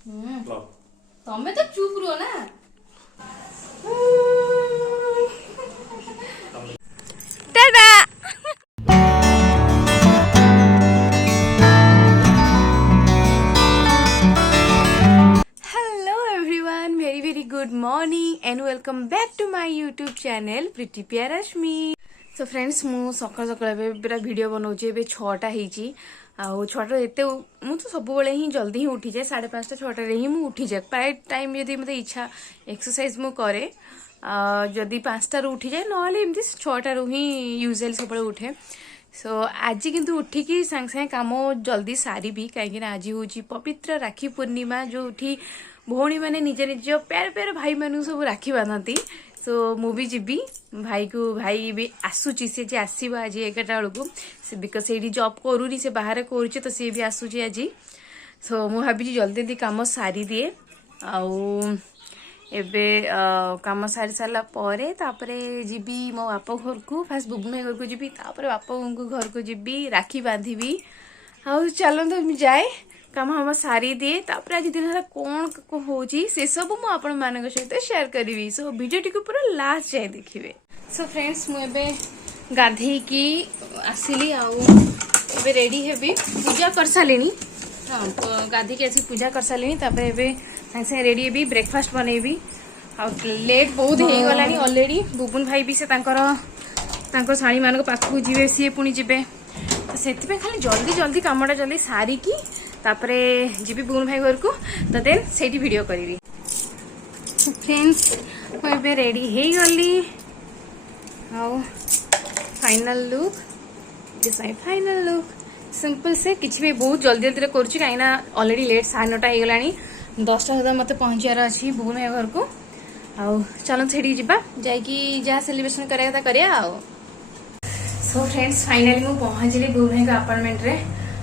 तमें तो चुप रहो ना। Tata. Hello everyone, very very good morning and welcome back to my YouTube channel Preeti प्यार रश्मि। सो फ्रेंड्स, मु सकाळ सकाळ पूरा वीडियो बनाऊे। 6टा होती आउ 6टा एत मु तो सब ही जल्दी ही उठी जाए। 5:30 6टा ही मुझे उठी जाए। प्राय टाइम जब मत इच्छा एक्सरसाइज मु करे जदि 5टारू उठी जाए ना एमती 6टारू ही यूजुअली सब उठे। सो आज किंतु उठिकी सांगे सांगे काम जल्दी सारी कहीं आज हूँ पवित्र राखी पूर्णिमा जो भौणी मैंने निज निज प्यार प्यार भाई मान सब राखी बांधती। सो मु भी जीवी भाई को भाई भी आसूची सी आसो आज 11टा बेलू से बिकज से जॉब करूनी से बाहर करुचे तो सी भी आसूची आज। सो मु भावी जल्दी जल्दी कम सारी दिए एबे काम सारी सारा तापरे जीवी मो बापा घर को फास्ट बुबुन घर को जीवी तापरे बापा घर को जीवी राखी बांधि आउ चलते जाए काम हम सारी दिए तापर आज दिन सारा कौन हो से सब मु आपण मान सहित शेयर करी। सो वीडियो टी पूरा लास्ट जाए देखिए। सो फ्रेंड्स, मुझे गाधे की आसली आबे रेडी हेबी पूजा कर सारे। हाँ, गाधी के आसी पूजा कर सारे सागे सागे रेडी हेबी ब्रेकफास्ट बनैबी। लेट बहुत हो गलानी ऑलरेडी। बुबुन भाई भी से शाणी मान पाखक जी सी पुणी जी तो से खाली जल्दी जल्दी कमटा जल्दी सारिकी तापरे जीवी बुबुन भाई घर को तो देन से वीडियो करी। फ्रेंड्स, मुझे रेडी हो गली आउ final look this my final look simple से किसी भी बहुत जल्दी जल्दी करुँच कहीं ऑलरेडी लेट 9:30 हो गलानी। 10टा सुधा मत पहुँचार अच्छी बुबुन भाई घर को आउ चलो से जाकि जहाँ सेलिब्रेशन करा। सो फ्रेंड्स, फाइनली मुझे पहुँचली बुबुन भाई अपार्टमेंट रे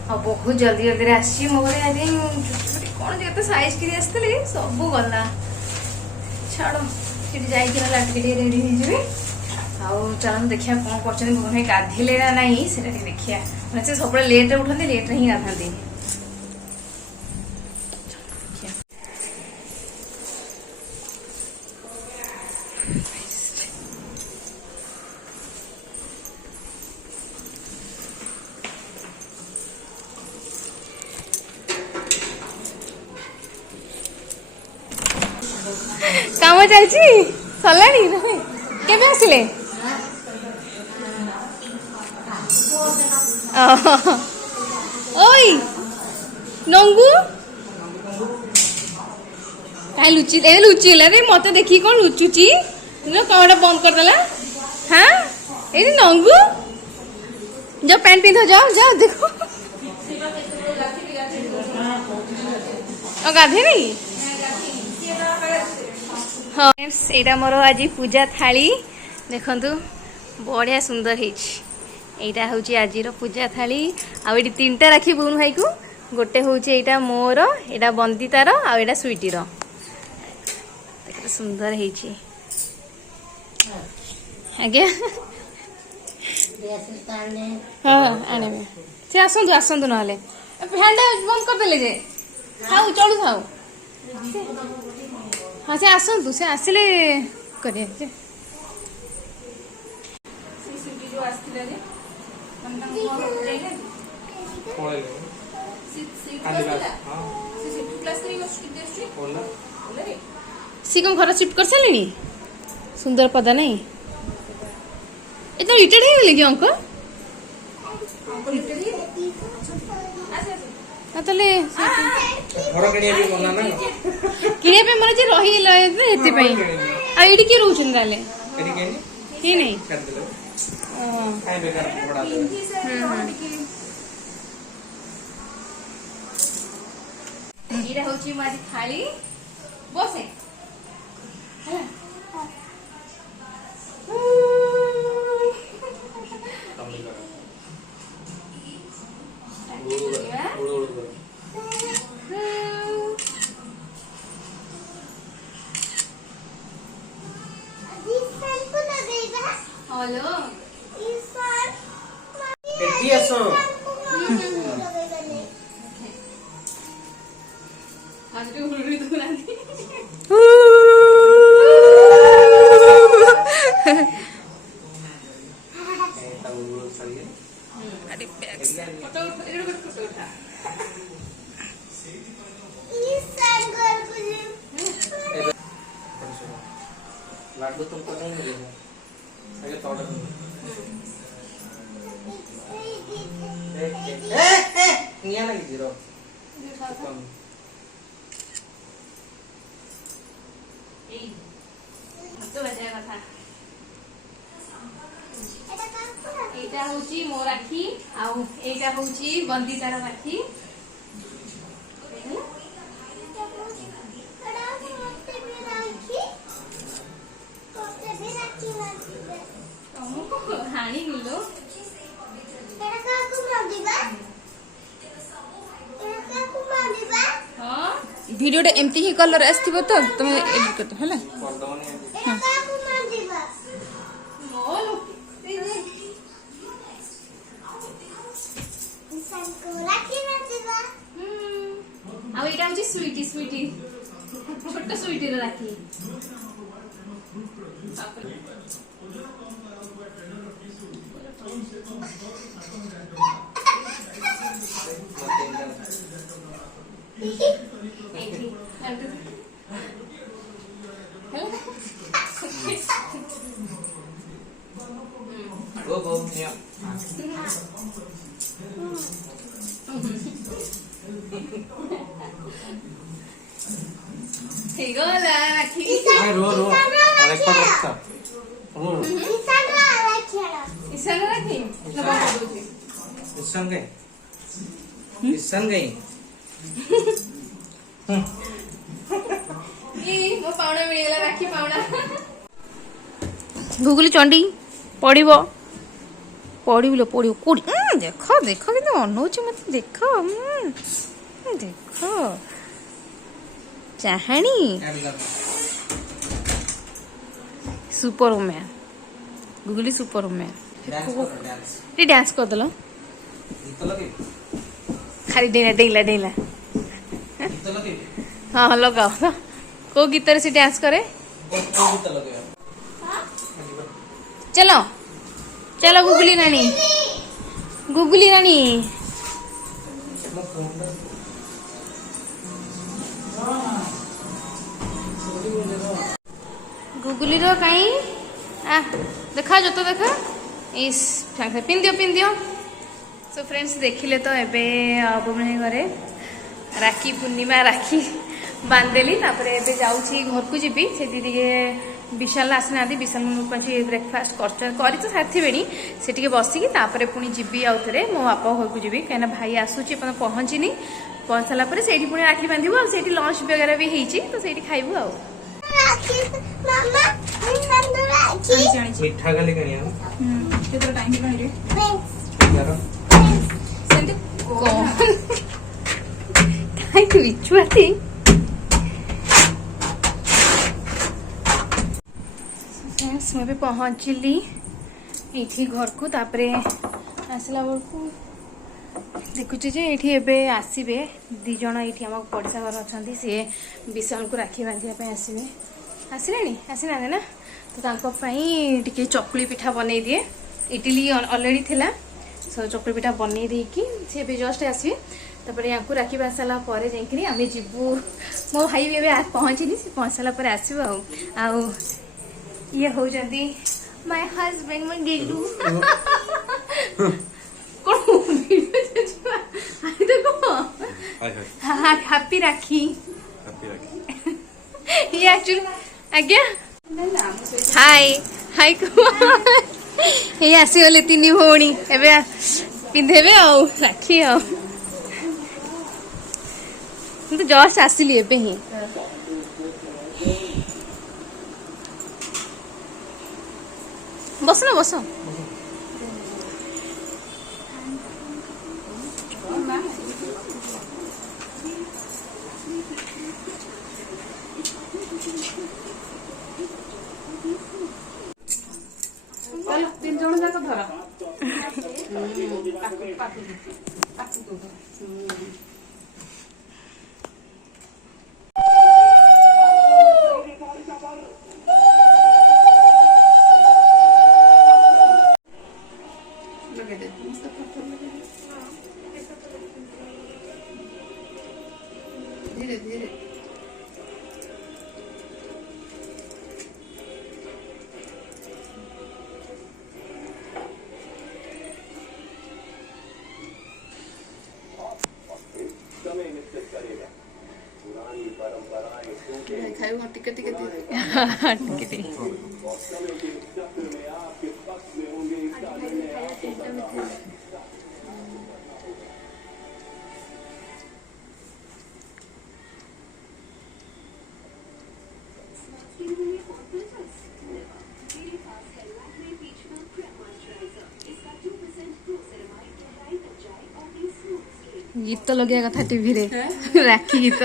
और बहुत जल्दी जल्दी आसी मो कौन जगह साइज कर आसती सब गला छाड़ टे रेडी हो चलो देखिए कौन कर बुबुन भाई गाधेले ना नहीं से देखिए मैंने से सब लेट उठते लेट ही गाधती। काम चलची सरलानी केबे आसिले ओई नंगू कहीं लुची रे मत देखी कौन लुचुची कमटा बंद करदेला। हाँ ये नंगू जो पैंट पिंध जाओ जाओ देखो गाधे नहीं। हाँ यहाँ मोर आज पूजा थाली देखु बढ़िया सुंदर यहाँ हूँ आज पूजा थाली आउ 3टा राखी बुबुन भाई को गोटे हूँ यहाँ मोर यहाँ बंदितार आउ स्वीटर सुंदर है आज्ञा। हाँ आने से आसतु आसतु ना फैन बंद करदे जे थाऊ चलू थाऊ। हाँ से आसतु से आसिले करिए सी कम घर शिफ्ट कर सारे सुंदर पदा नहीं इतना रिटायर्ड हो गले कि अंकल किने मन जे रही ये किए रोचन कि नहीं थाली बसे हेलो आज गुलुरी दुनांती अरे बैग फोटो उठा लाडू तुमको नहीं मिलेगा अरे थोड़ा निया लगी जीरो तो बजाय कथा एटा होची मो राखी आउ एटा होची बंदितार राखी तुमको हानी मिलो वीडियो टे एमती ही कलर आसथिबो तो तुम एडिट करतो हला आ एटा होची स्वीटी स्वीटी छोटा स्वीटी रे राखी वो निया हेगोला राखी रो रो रेकॉर्ड रखता रो इसान राखी लबा दोजी इसन गई ई मो पावणा मिळेला राखी पावणा गुगली चंडी पडिबो पडिबलो पडिबो कोडी देखो देखो किंतु अनौची मत देखो देखो चाहणी super woman googly super woman ये डांस कर दलो खाली डेला डेला डेला हाँ लगाओ ना को गीत से डांस करे चलो चलो गुगली रानी गुगली रो कहीं आ देखा जो तो देखा इस पिन दियो सो फ्रेंड्स देखिले तो एबे बुमणी घरे राखी पूर्णिमा राखी बांधदेली तापर एबे जाउछी घर को जीबी से दीदी के विशाल आसना विशाल मुझे ब्रेकफास्ट कर तो साथी बेणी से बसिकी तापर पुणी जीबी आउ थे मो बापा घर को जीबी कहीं भाई आसूची पहुँचनी पहुँच सारा पर से पुणी राखी बांधबू आ लंच वगैरह भी होती तो से खाइबू आ मिठा खाली कनिया केतरा टाइम कणी रे यार सेंट कोन काई तू इचुआती फ्रेंड्स मैं भी पहुंचली ये घर को तापरे आसला बेलू देखुचे जे ये एबे आसीबे दी जण ये आम पड़िशा घर अच्छा सी विशाल को राखी बांधवाई आसवे आसले आसीना ना तो टे चकुली पिठा बनई दिए इडली अलरेडी थिला सो चकुली पिठा बनई देकी सी भी जस्ट आसवे तापर या राखी बांध सारा जाकि आम जीवु मो भाई भी पहुँचनी से पहुँच सारा आसो ये होजंती माय हस्बैंड मैं गेलू कौन देखो हैप्पी राखी ये एक्चुअली आज्ञा हाय हाय ये आसीगले तीन भौणी एबे पिंधेबे आ राखी आ तो जस्ट आसिली एबे ही बस ना बस तीन जन जाक धर धीरे खाइब टिके टिके ଟିକେ गीत लगे कथा टीवी रे राखी गीत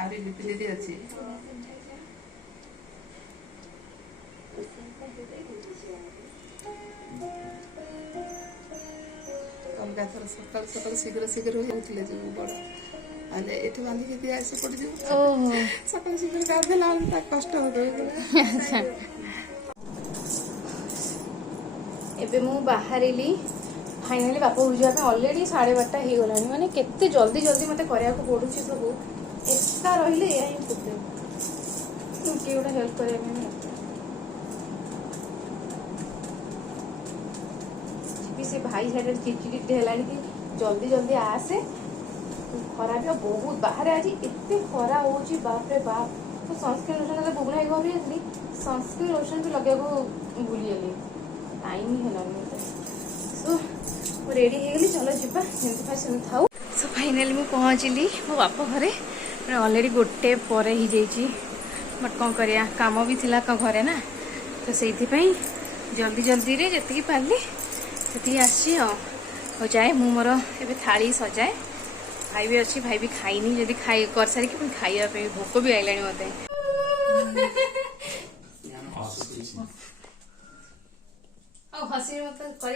आरी लिपि अच्छी अलगा थर सकाल सकाल शीघ्र शीघ्र होते जो बड़ अरे एठी बांधिकी दिया से पड़ जो सकाल शीघ्र कर देला कष्ट होतो अच्छा एबे मु बाहरिली फाइनाली बापा बुझा ऑलरेडी 12:30 हो गलानी माने केते जल्दी जल्दी मते करिया को पडुची सब एक्स्ट्रा रहिले या ही पुते के उडा हेल्प करिया में भी से भाई हेडर चिचिडी हेलानी कि जल्दी जल्दी आसे खरा भी बहुत बाहर आज एते खरा होची बाप रे बाप तो सनस्क्रीन लोशन तो बुबना घर भी आसली सनस्क्रीन लोशन भी लगे को भूली गली टाइम ही हेलानी सो रेडी हो गली चलो जीवा जमी फास्ट था सो फाइनाली मुझे पहुँचली मो बाप घरे ऑलरेडी गोटे पर ही जाइए बट कौन करिया काम भी थिला घरे ना तो से जल्दी जल्दी रे जी पार्ली से आसी जाए मु मोर ए थाली सजाए भाई भी अच्छी भाई भी खाईनी जदि खाई कर सारिकी पुणी खाइबा भोक भी आइलानी मते हसी मत कर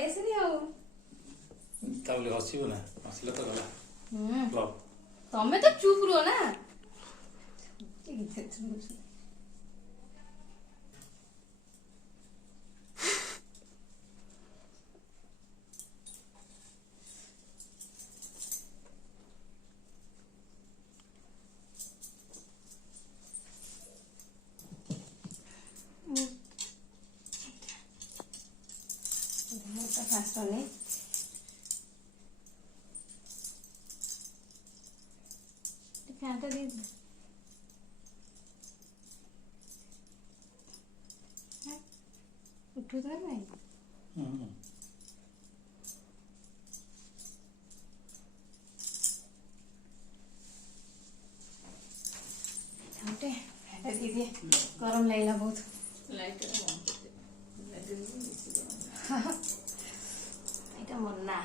हसीबो ना हसले तो गला तमें तो चुप रो ना फास्ट नहीं फैनटा दे उठू तो नहीं छोटे फैनटा दे दिए गरम लगला बहुत लाइट এটা মন না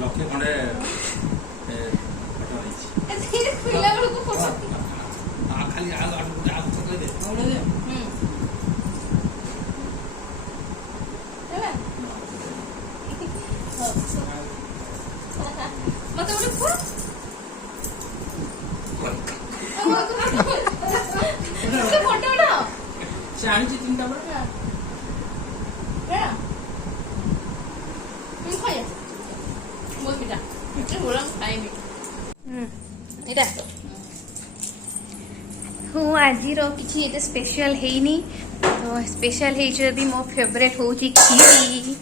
लक्षे खंडे खाली आग दे मत उड़े फो फोटो उठाओ चाणी ची तीनटा बरं खाया बोल बेटा इतने बोला खाएंगे इधर हूँ आज किसी ये स्पेशल है नहीं तो स्पेशल है जदि मो फेवरेट हूँ खीरी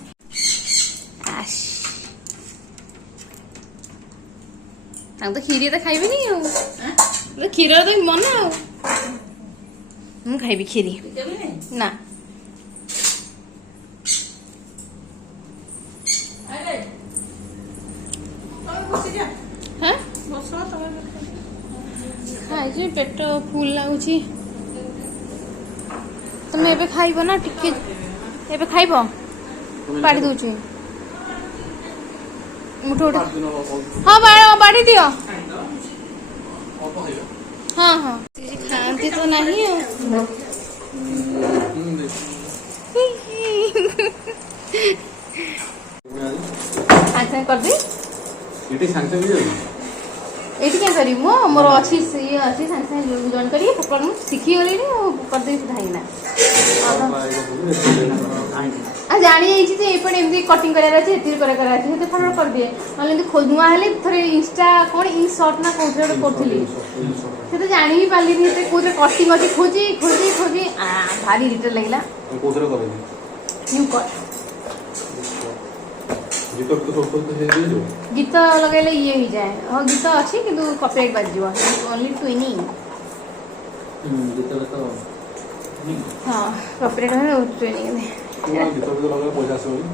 तो खीरी तो खाइबे नहीं हो तो खीर तो मन मु खाइबी खीरी ना हाँ खाई पेट फुल लगुच तुम एबे खाइब ना टिके एबे खाइब बाड़ी दउची मुठो हाँ बाड़ी दियो हाँ हाँ खाती तो नहीं साଙ୍ଗे कर दी ଏଠି ସାଙ୍ଗେ ସାଙ୍ଗେ ହେଇଯାଉଛି ଏଇଠି क्या करी मो मोर अच्छी ये अच्छी साଙ୍ଗे साଙ୍ଗे जॉइन करी पकड़ मु सीखी गली कर दे धाइना आ जानी जाई जे एपटे एमदी कटिंग करार अछि एतिर करार अछि हेते फटाफट कर दिए नले एमदी खोजुआ हेले थरे इंस्टा कोन इन शॉर्ट ना कोथरे करथली से तो जानी ही पाली नहीं ते कोथरे कटिंग अछि खोजी आ भारी रिटर लागला କୋଉଥିରେ କରେନି न्यू कट ଗୀତ ତ ସବୁ ତ ହେଇଯିବ गीत लगेले ये ही जाए हाँ गीत अच्छी कि कॉपीराइट बाजिबो ओनली ट्विनिंग गीत तो हाँ कॉपीराइट है ट्विनिंग ଗୀତ ଲଗେଇବା ପଇସା ଆସିବନି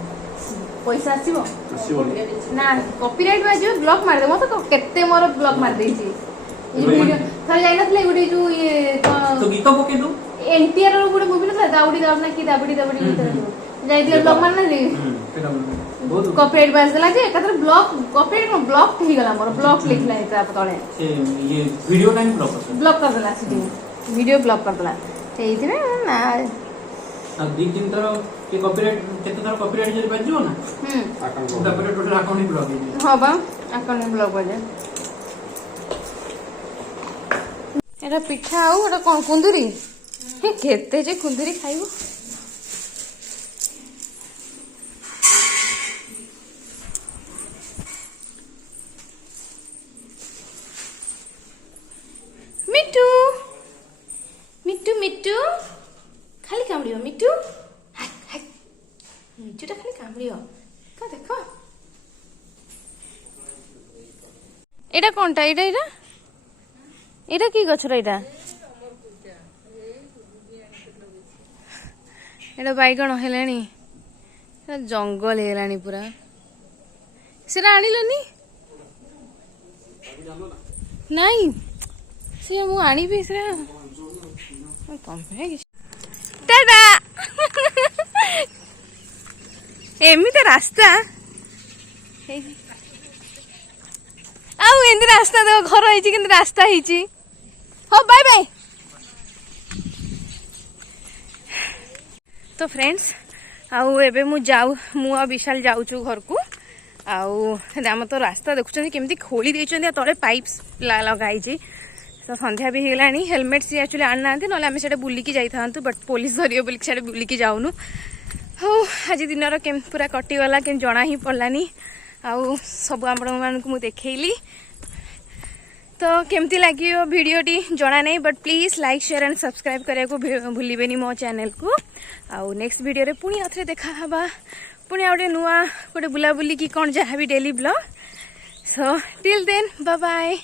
पैसा आसीबो ଆସିବନି ना कॉपीराइट बाजिबो ब्लॉक मार दे मो तो केते मोर ब्लॉक मार देछि ये वीडियो थरे जाई नथले गुडी जो ये तो गीत पके दो एनटीआर रो गुडी मूवी नथला दाउडी दाउड ना की दाबडी जाई दियो ब्लॉक मार ना दे बहुत कॉपीराइट बाज देला जे कतर ब्लॉक कॉपीराइट में ब्लॉक ही गला मोर ब्लॉक लिखला एता तळे से ये वीडियो टाइम ब्लॉक कर देला सीधी वीडियो ब्लॉक कर देला एइथि ना आ दी तीन तरह के कॉपीराइट केते तरह कॉपीराइट जरी बाजियो ना तापर टोटल अकाउंट ब्लॉक हे हाँ बा अकाउंट ब्लॉक बाजे एटा पिठा आउ एटा कोन कुंदुरी हे केते जे कुंदुरी खाइबो मिट्टू मिट्टू मिट्टू खाली कामड़ियो मिट्टू हाय हाय मिट्टूटा खाली कामड़ियो का देखो एटा कोनटा एटा एटा एटा की गछरा एटा एटा बाइगण हेलानी एटा जंगल हेलानी पूरा सेटा आनिलनी नहीं से मु आनिबि से टाटा एमिति रास्ता आउ एंदी रास्ता देखो घर होइछि किंतु रास्ता होइछि हो बाय बाय तो फ्रेंड्स आउ एबे मु जाऊ मु आ विशाल जाउछु घर को आउ हम तो रास्ता देखुछन केमिति खोली देइछन तळे पाइप्स लगाइछि तो संध्या भी होगलानी हेलमेट सी एक्चुअली आना ना आम से बुलिकी जाता बट पुलिस धरियो बोलिक से बुलिकी जाऊनु हो आज दिन केम पूरा कटिगला केम जना ही पड़लानी आउ सब आपण मानक मु देखैली तो केमती लगी वीडियोटी जना नहीं but please like share and subscribe करने को भूलिबेनी मो चैनल को आउ नेक्स्ट वीडियो रे पुणी अथरे देखा हबा पुणी गोटे नुआ गोटे बुलाबुली की कौन जहाँ भी daily blog so till then bye bye.